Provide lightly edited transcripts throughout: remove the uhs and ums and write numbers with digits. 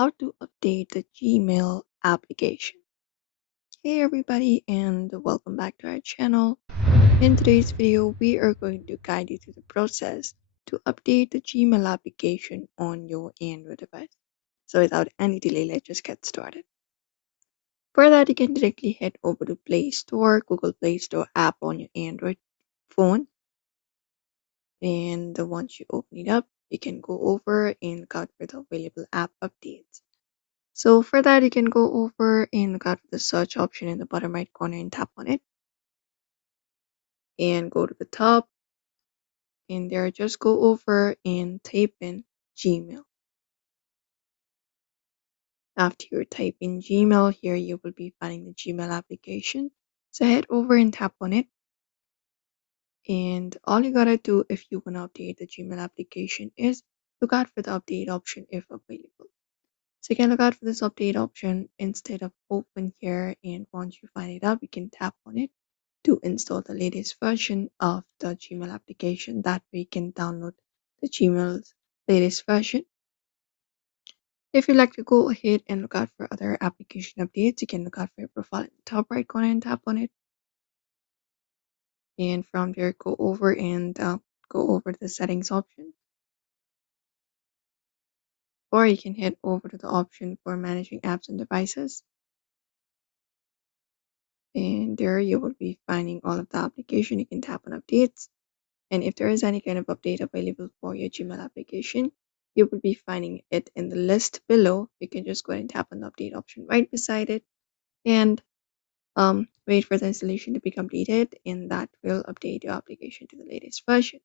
how to update the Gmail application. Hey everybody, and welcome back to our channel. In today's video, we are going to guide you through the process to update the Gmail application on your Android device. So without any delay, let's just get started. For that, you can directly head over to Play Store, Google Play Store app on your Android phone. And once you open it up, you can go over and look out for the available app updates. So for that, you can go over and look out for the search option in the bottom right corner and tap on it. And go to the top. And there, just go over and type in Gmail. After you type in Gmail, here you will be finding the Gmail application. So head over and tap on it. And all you gotta do if you want to update the Gmail application is look out for the update option if available. So you can look out for this update option instead of open here, and once you find it up, you can tap on it to install the latest version of the Gmail application. That way you can download the Gmail's latest version. If you'd like to go ahead and look out for other application updates, you can look out for your profile in the top right corner and tap on it. And from there, go over to the settings option. Or you can head over to the option for managing apps and devices. And there you will be finding all of the application. You can tap on updates. And if there is any kind of update available for your Gmail application, you will be finding it in the list below. You can just go ahead and tap on the update option right beside it and wait for the installation to be completed, and that will update your application to the latest version.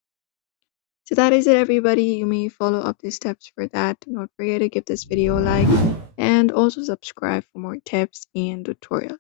So that is it, everybody. You may follow up the steps for that. Do not forget to give this video a like and also subscribe for more tips and tutorials.